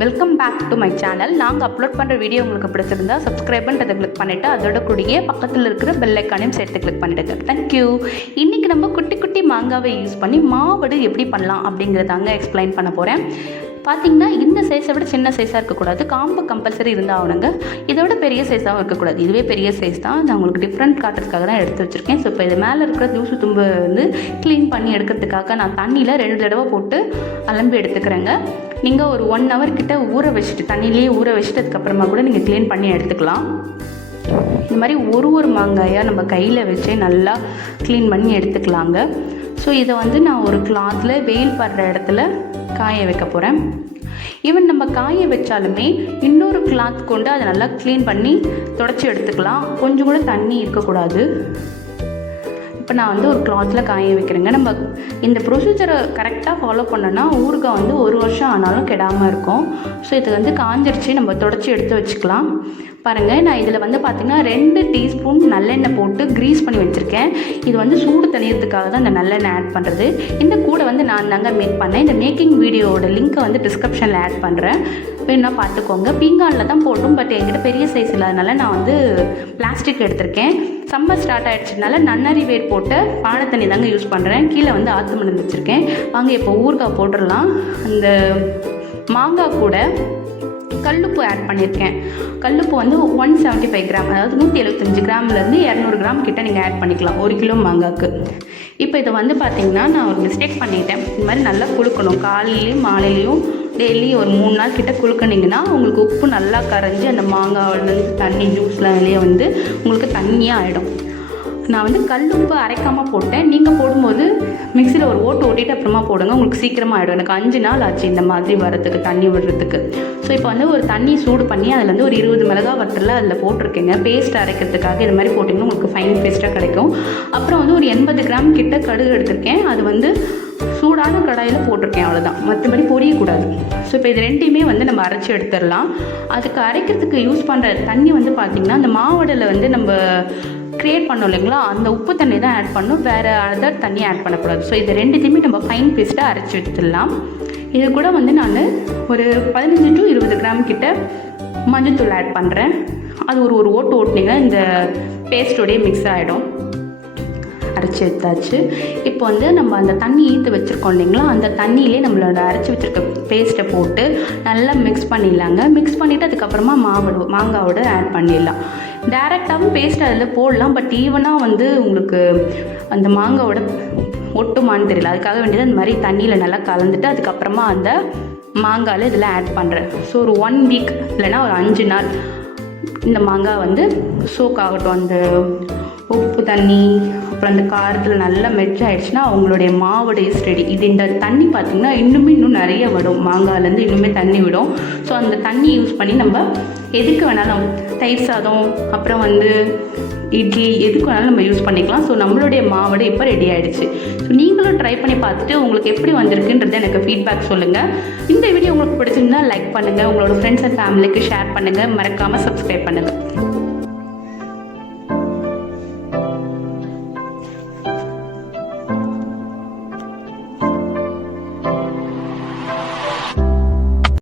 Welcome back to my channel. நாங்கள் upload பண்ணுற வீடியோ உங்களுக்கு பிடிச்சிருந்தா சப்ஸ்கிரைப்ன்றதை கிளிக் பண்ணிவிட்டு அதோட கூடிய பக்கத்தில் இருக்கிற பெல் ஐக்கானையும் சேர்த்து கிளிக் பண்ணிவிடுங்க. தேங்க்யூ. இன்றைக்கி நம்ம குட்டி குட்டி மாங்காவை யூஸ் பண்ணி மாவடு எப்படி பண்ணலாம் அப்படிங்கிறதாங்க எக்ஸ்பிளைன் பண்ண போகிறேன். பார்த்திங்கன்னா இந்த சைஸை விட சின்ன சைஸாக இருக்கக்கூடாது, காம்பு கம்பல்சரி இருந்தால் ஆகணுங்க. இதோட பெரிய சைஸாகவும் இருக்கக்கூடாது. இதுவே பெரிய சைஸ் தான். நான் உங்களுக்கு டிஃப்ரெண்ட் காட்டுறதுக்காக தான் எடுத்து வச்சுருக்கேன். ஸோ இப்போ இது மேலே இருக்கிற தூசு தும்பு வந்து க்ளீன் பண்ணி எடுக்கிறதுக்காக நான் தண்ணியில் 2 தடவை போட்டு அலம்பி எடுத்துக்கிறேங்க. நீங்கள் ஒரு 1 hour கிட்ட ஊற வச்சுட்டு தண்ணியிலேயே ஊற வச்சுட்டு அதுக்கப்புறமா கூட நீங்கள் க்ளீன் பண்ணி எடுத்துக்கலாம். இந்த மாதிரி ஒரு மாங்காயாக நம்ம கையில் வச்சே நல்லா க்ளீன் பண்ணி எடுத்துக்கலாங்க. ஸோ இதை வந்து நான் ஒரு கிளாத்தில் வெயில் படுற இடத்துல காய வைக்க போகிறேன். ஈவன் நம்ம காய வச்சாலுமே இன்னொரு கிளாத் கொண்டு அதை நல்லா க்ளீன் பண்ணி தொடச்சி எடுத்துக்கலாம். கொஞ்சம் கூட தண்ணி இருக்கக்கூடாது. இப்போ நான் வந்து ஒரு கிளாத்தில் காய வைக்கிறேங்க. நம்ம இந்த ப்ரொசீஜரை கரெக்டாக ஃபாலோ பண்ணோன்னா ஊறுகாய் வந்து 1 வருஷம் ஆனாலும் கெடாமல் இருக்கும். ஸோ இது வந்து காஞ்சிருச்சு, நம்ம தொடச்சி எடுத்து வச்சுக்கலாம். பாருங்கள், நான் இதில் வந்து பார்த்திங்கன்னா 2 டீஸ்பூன் நல்லெண்ணெய் போட்டு க்ரீஸ் பண்ணி வச்சுருக்கேன். இது வந்து சூடு தணியறதுக்காக தான் இந்த நல்லெண்ணெய் ஆட் பண்ணுறது. இந்த கூட வந்து நான் தாங்க மேக் பண்ணேன். இந்த மேக்கிங் வீடியோவோட லிங்க்கை வந்து டிஸ்கிரிப்ஷனில் ஆட் பண்ணுறேன், வேணுன்னா பார்த்துக்கோங்க. பீங்கானில் தான் போட்டும், பட் என்கிட்ட பெரிய சைஸ் இல்லாதனால நான் வந்து பிளாஸ்டிக் எடுத்திருக்கேன். சம்மர் ஸ்டார்ட் ஆகிடுச்சதுனால நன்னரி வேர் போட்டு பானை தண்ணி தாங்க யூஸ் பண்ணுறேன். கீழே வந்து ஆற்று மணல் வச்சுருக்கேன். வாங்க இப்போ ஊறுகாய் போட்டுடலாம். அந்த மாங்காய் கூட கல்லுப்பு ஆட் பண்ணியிருக்கேன். கல்லுப்பு வந்து 175 கிராம், அதாவது 175 கிராம்லேருந்து 200 கிராம் கிட்ட நீங்கள் ஆட் பண்ணிக்கலாம் 1 கிலோ மாங்காய்க்கு. இப்போ இதை வந்து பார்த்திங்கன்னா நான் ஒரு மிஸ்டேக் பண்ணிட்டேன். இந்த மாதிரி நல்லா குலுக்கணும். காலையிலையும் மாலையிலையும் டெய்லி ஒரு 3 நாள் கிட்ட குலுக்கினீங்கன்னா உங்களுக்கு உப்பு நல்லா கரைஞ்சி அந்த மாங்காயிலேருந்து தண்ணி ஜூஸ்லாம் வெளியே வந்து உங்களுக்கு தண்ணியாக ஆகிடும். நான் வந்து கல்லுப்பு அரைக்காமல் போட்டேன். நீங்கள் போடும்போது மிக்சியில் ஒரு ஓட்டிட்டு அப்புறமா போடுங்க, உங்களுக்கு சீக்கிரமாக ஆகிடும். எனக்கு 5 நாள் ஆச்சு இந்த மாதிரி வரத்துக்கு, தண்ணி விடுறதுக்கு. ஸோ இப்போ வந்து ஒரு தண்ணி சூடு பண்ணி அதில் வந்து ஒரு 20 மிளகாய் வற்றல அதில் போட்டிருக்கேங்க. பேஸ்ட் அரைக்கிறதுக்காக இது மாதிரி போட்டிங்கன்னா உங்களுக்கு ஃபைன் பேஸ்ட்டாக கிடைக்கும். அப்புறம் வந்து ஒரு 80 கிராம் கிட்ட கடுகு எடுத்திருக்கேன். அது வந்து சூடான கடாயில் போட்டிருக்கேன், அவ்வளோதான். மற்றபடி பொரியக்கூடாது. ஸோ இப்போ இது 2யுமே வந்து நம்ம அரைச்சி எடுத்துடலாம். அதுக்கு அரைக்கிறதுக்கு யூஸ் பண்ணுற தண்ணி வந்து பார்த்திங்கன்னா அந்த மாவடையில் வந்து நம்ம க்ரியேட் பண்ணோம் இல்லைங்களா, அந்த உப்பு தண்ணி தான் ஆட் பண்ணணும், வேறு அதர் தண்ணி ஆட் பண்ணக்கூடாது. ஸோ இது 2த்தையுமே நம்ம ஃபைன் பேஸ்ட்டாக அரைச்சி எடுத்துடலாம். இது கூட வந்து நான் ஒரு 15 to 20 கிராம் கிட்ட மஞ்சள்தூள் ஆட் பண்ணுறேன். அது ஒரு ஓட்டினீங்கன்னா இந்த பேஸ்ட்டோடையே மிக்ஸ் ஆகிடும். அரைச்சி எடுத்தாச்சு. இப்போ வந்து நம்ம அந்த தண்ணி ஈர்த்து வச்சுருக்கோம் இல்லைங்களா, அந்த தண்ணியிலே நம்மளோட அரைச்சி வச்சுருக்க பேஸ்ட்டை போட்டு நல்லா மிக்ஸ் பண்ணிடலாங்க. மிக்ஸ் பண்ணிவிட்டு அதுக்கப்புறமா மாங்காவோட ஆட் பண்ணிடலாம். டேரெக்டாகவும் பேஸ்ட் அதில் போடலாம், பட் ஈவனாக வந்து உங்களுக்கு அந்த மாங்காவோட ஒட்டுமான்னு தெரியல. அதுக்காக வேண்டியது அந்த மாதிரி தண்ணியில் நல்லா கலந்துட்டு அதுக்கப்புறமா அந்த மாங்காயில் இதில் ஆட் பண்ணுறேன். ஸோ ஒரு 1 வீக் இல்லைன்னா ஒரு 5 நாள் இந்த மாங்காய் வந்து சோக் ஆகட்டும். அந்த உப்பு தண்ணி அப்புறம் அந்த காரத்தில் நல்லா மெர்ஜ் ஆகிடுச்சுன்னா அவங்களுடைய மாவோட இஸ் ரெடி. இது இந்த தண்ணி பார்த்திங்கன்னா இன்னும் நிறைய விடும், மாங்காயிலேருந்து இன்னுமே தண்ணி விடும். ஸோ அந்த தண்ணி யூஸ் பண்ணி நம்ம எதுக்கு வேணாலும், தயிர் சாதம் அப்புறம் வந்து இட்லி எதுக்கு வேணாலும் நம்ம யூஸ் பண்ணிக்கலாம். ஸோ நம்மளுடைய மாவடை இப்போ ரெடி ஆகிடுச்சு. ஸோ நீங்களும் ட்ரை பண்ணி பார்த்துட்டு உங்களுக்கு எப்படி வந்திருக்குன்றது எனக்கு ஃபீட்பேக் சொல்லுங்கள். இந்த வீடியோ உங்களுக்கு பிடிச்சிருந்தா லைக் பண்ணுங்கள், உங்களோட ஃப்ரெண்ட்ஸ் அண்ட் ஃபேமிலிக்கு ஷேர் பண்ணுங்கள், மறக்காமல் சப்ஸ்கிரைப் பண்ணுங்கள்.